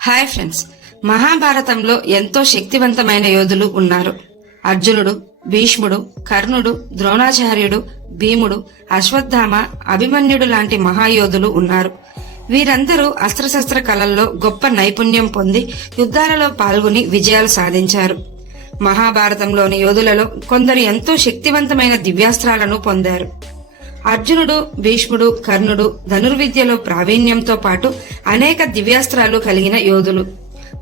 Hi friends, మహాభారతంలో ఎంతో శక్తివంతమైన యోధులు ఉన్నారు. అర్జునుడు, భీష్ముడు, కర్ణుడు, ద్రోణాచార్యుడు, భీముడు, అశ్వత్థామ, అభిమన్యుడు లాంటి మహాయోధులు ఉన్నారు. వీరందరూ అస్త్రశస్త్ర కళల్లో గొప్ప నైపుణ్యం పొంది యుద్ధాలలో పాల్గొని విజయాలు సాధించారు. మహాభారతంలోని యోధులలో కొందరు ఎంతో శక్తివంతమైన దివ్యాస్త్రాలను పొందారు. అర్జునుడు, భీష్ముడు, కర్ణుడు ధనుర్విద్యలో ప్రావీణ్యంతో పాటు అనేక దివ్యాస్త్రాలు కలిగిన యోధులు.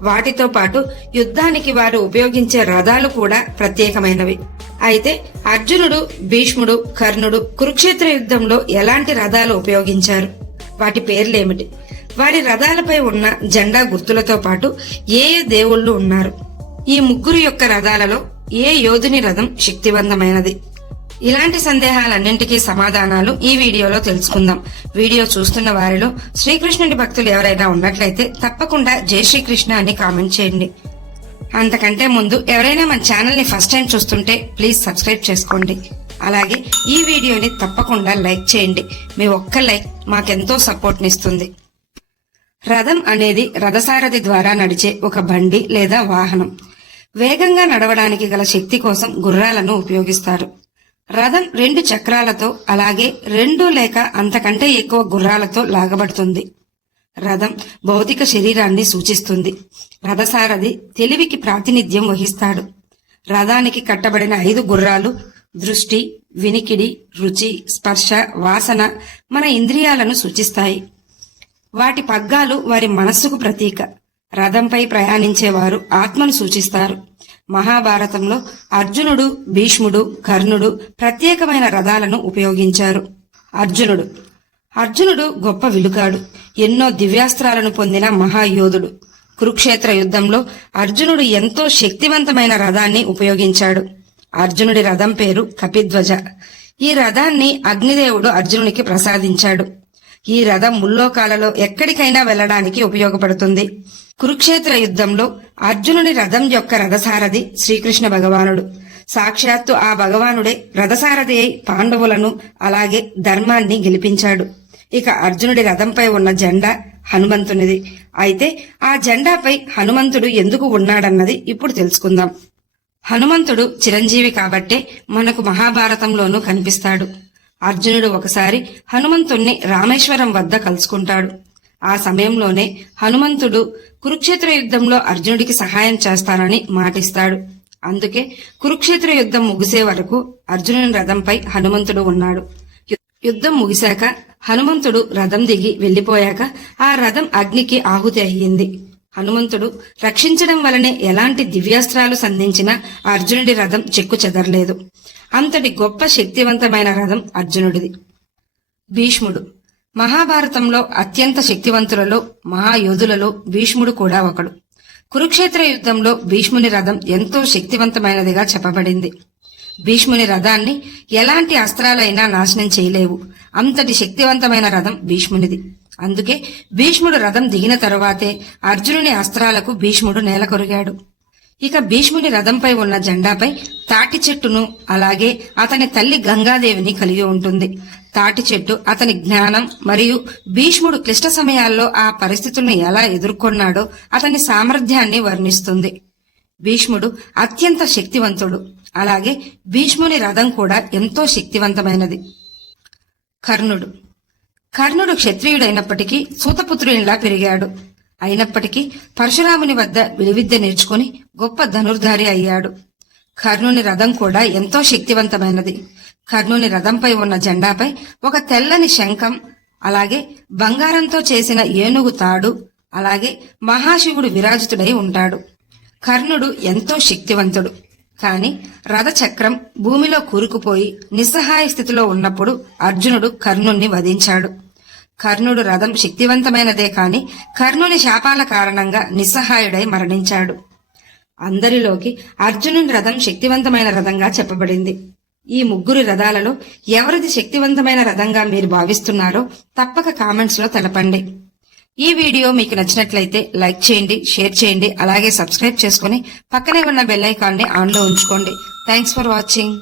వాటితో పాటు యుద్ధానికి వారు ఉపయోగించే రథాలు కూడా ప్రత్యేకమైనవి. అయితే అర్జునుడు, భీష్ముడు, కర్ణుడు కురుక్షేత్ర యుద్ధంలో ఎలాంటి రథాలు ఉపయోగించారు, వాటి పేర్లేమిటి, వారి రథాలపై ఉన్న జెండా గుర్తులతో పాటు ఏ దేవుళ్ళు ఉన్నారు, ఈ ముగ్గురు యొక్క రథాలలో ఏ యోధుని రథం శక్తివంతమైనది, ఇలాంటి సందేహాలన్నింటికీ సమాధానాలు ఈ వీడియోలో తెలుసుకుందాం. వీడియో చూస్తున్న వారిలో శ్రీకృష్ణుడి భక్తులు ఎవరైనా ఉన్నట్లయితే తప్పకుండా జై శ్రీకృష్ణ అని కామెంట్ చేయండి. అంతకంటే ముందు ఎవరైనా మన ఛానల్ ని ఫస్ట్ టైం చూస్తుంటే ప్లీజ్ సబ్స్క్రైబ్ చేసుకోండి. అలాగే ఈ వీడియోని తప్పకుండా లైక్ చేయండి. మీ ఒక్క లైక్ మాకెంతో సపోర్ట్ నిస్తుంది. రథం అనేది రథసారథి ద్వారా నడిచే ఒక బండి లేదా వాహనం. వేగంగా నడవడానికి గల శక్తి కోసం గుర్రాలను ఉపయోగిస్తారు. రథం 2 చక్రాలతో అలాగే 2 లేక అంతకంటే ఎక్కువ గుర్రాలతో లాగబడుతుంది. రథం భౌతిక శరీరాన్ని సూచిస్తుంది. రథసారథి తెలివికి ప్రాతినిధ్యం వహిస్తాడు. రథానికి కట్టబడిన 5 గుర్రాలు దృష్టి, వినికిడి, రుచి, స్పర్శ, వాసన మన ఇంద్రియాలను సూచిస్తాయి. వాటి పగ్గాలు వారి మనస్సుకు ప్రతీక. రథంపై ప్రయాణించేవారు ఆత్మను సూచిస్తారు. మహాభారతంలో అర్జునుడు, భీష్ముడు, కర్ణుడు ప్రత్యేకమైన రథాలను ఉపయోగించారు. అర్జునుడు గొప్ప విలుకాడు. ఎన్నో దివ్యాస్త్రాలను పొందిన మహాయోధుడు. కురుక్షేత్ర యుద్ధంలో అర్జునుడు ఎంతో శక్తివంతమైన రథాన్ని ఉపయోగించాడు. అర్జునుడి రథం పేరు కపిధ్వజ. ఈ రథాన్ని అగ్నిదేవుడు అర్జునునికి ప్రసాదించాడు. ఈ రథం ముల్లోకాలలో ఎక్కడికైనా వెళ్లడానికి ఉపయోగపడుతుంది. కురుక్షేత్ర యుద్ధంలో అర్జునుడి రథం యొక్క రథసారథి శ్రీకృష్ణ భగవానుడు. సాక్షాత్తు ఆ భగవానుడే రథసారథి అయి పాండవులను అలాగే ధర్మాన్ని గెలిపించాడు. ఇక అర్జునుడి రథంపై ఉన్న జెండా హనుమంతునిది. అయితే ఆ జెండాపై హనుమంతుడు ఎందుకు ఉన్నాడన్నది ఇప్పుడు తెలుసుకుందాం. హనుమంతుడు చిరంజీవి కాబట్టే మనకు మహాభారతంలోనూ కనిపిస్తాడు. అర్జునుడు ఒకసారి హనుమంతుణ్ణి రామేశ్వరం వద్ద కలుసుకుంటాడు. ఆ సమయంలోనే హనుమంతుడు కురుక్షేత్ర యుద్ధంలో అర్జునుడికి సహాయం చేస్తానని మాటిస్తాడు. అందుకే కురుక్షేత్ర యుద్ధం ముగిసే వరకు అర్జునుని రథంపై హనుమంతుడు ఉన్నాడు. యుద్ధం ముగిశాక హనుమంతుడు రథం దిగి వెళ్లిపోయాక ఆ రథం అగ్నికి ఆహుతి అయ్యింది. హనుమంతుడు రక్షించడం వలనే ఎలాంటి దివ్యాస్త్రాలు సంధించినా అర్జునుడి రథం చెక్కు చెదరలేదు. అంతటి గొప్ప శక్తివంతమైన రథం అర్జునుడిది. భీష్ముడు మహాభారతంలో అత్యంత శక్తివంతులలో మహాయోధులలో భీష్ముడు కూడా ఒకడు. కురుక్షేత్ర యుద్ధంలో భీష్ముని రథం ఎంతో శక్తివంతమైనదిగా చెప్పబడింది. భీష్ముని రథాన్ని ఎలాంటి అస్త్రాలైనా నాశనం చేయలేవు. అంతటి శక్తివంతమైన రథం భీష్మునిది. అందుకే భీష్ముడు రథం దిగిన తరువాతే అర్జునుని అస్త్రాలకు భీష్ముడు నేలకొరిగాడు. ఇక భీష్ముని రథంపై ఉన్న జెండాపై తాటి చెట్టును అలాగే అతని తల్లి గంగాదేవిని కలిగి ఉంటుంది. తాటి చెట్టు అతని జ్ఞానం మరియు భీష్ముడు క్లిష్ట సమయాల్లో ఆ పరిస్థితులను ఎలా ఎదుర్కొన్నాడో అతని సామర్థ్యాన్ని వర్ణిస్తుంది. భీష్ముడు అత్యంత శక్తివంతుడు. అలాగే భీష్ముని రథం కూడా ఎంతో శక్తివంతమైనది. కర్ణుడు క్షత్రియుడైనప్పటికీ సూతపుత్రునిలా పెరిగాడు. అయినప్పటికీ పరశురాముని వద్ద విలువిద్య నేర్చుకుని గొప్ప ధనుర్ధారి అయ్యాడు. కర్ణుని రథం కూడా ఎంతో శక్తివంతమైనది. కర్ణుని రథంపై ఉన్న జెండాపై ఒక తెల్లని శంఖం అలాగే బంగారంతో చేసిన ఏనుగు తాడు అలాగే మహాశివుడు విరాజితుడై ఉంటాడు. కర్ణుడు ఎంతో శక్తివంతుడు. కాని రథచక్రం భూమిలో కూరుకుపోయి నిస్సహాయ స్థితిలో ఉన్నప్పుడు అర్జునుడు కర్ణుణ్ణి వధించాడు. కర్ణుడు రథం శక్తివంతమైనదే కాని కర్ణుని శాపాల కారణంగా నిస్సహాయుడై మరణించాడు. అందరిలోకి అర్జునుని రథం శక్తివంతమైన రథంగా చెప్పబడింది. ఈ ముగ్గురు రథాలలో ఎవరిది శక్తివంతమైన రథంగా మీరు భావిస్తున్నారో తప్పక కామెంట్స్ లో తెలపండి. ఈ వీడియో మీకు నచ్చినట్లయితే లైక్ చేయండి, షేర్ చేయండి, అలాగే సబ్స్క్రైబ్ చేసుకుని పక్కనే ఉన్న బెల్ ఐకాన్ ని ఆన్ లో ఉంచుకోండి. Thanks for watching.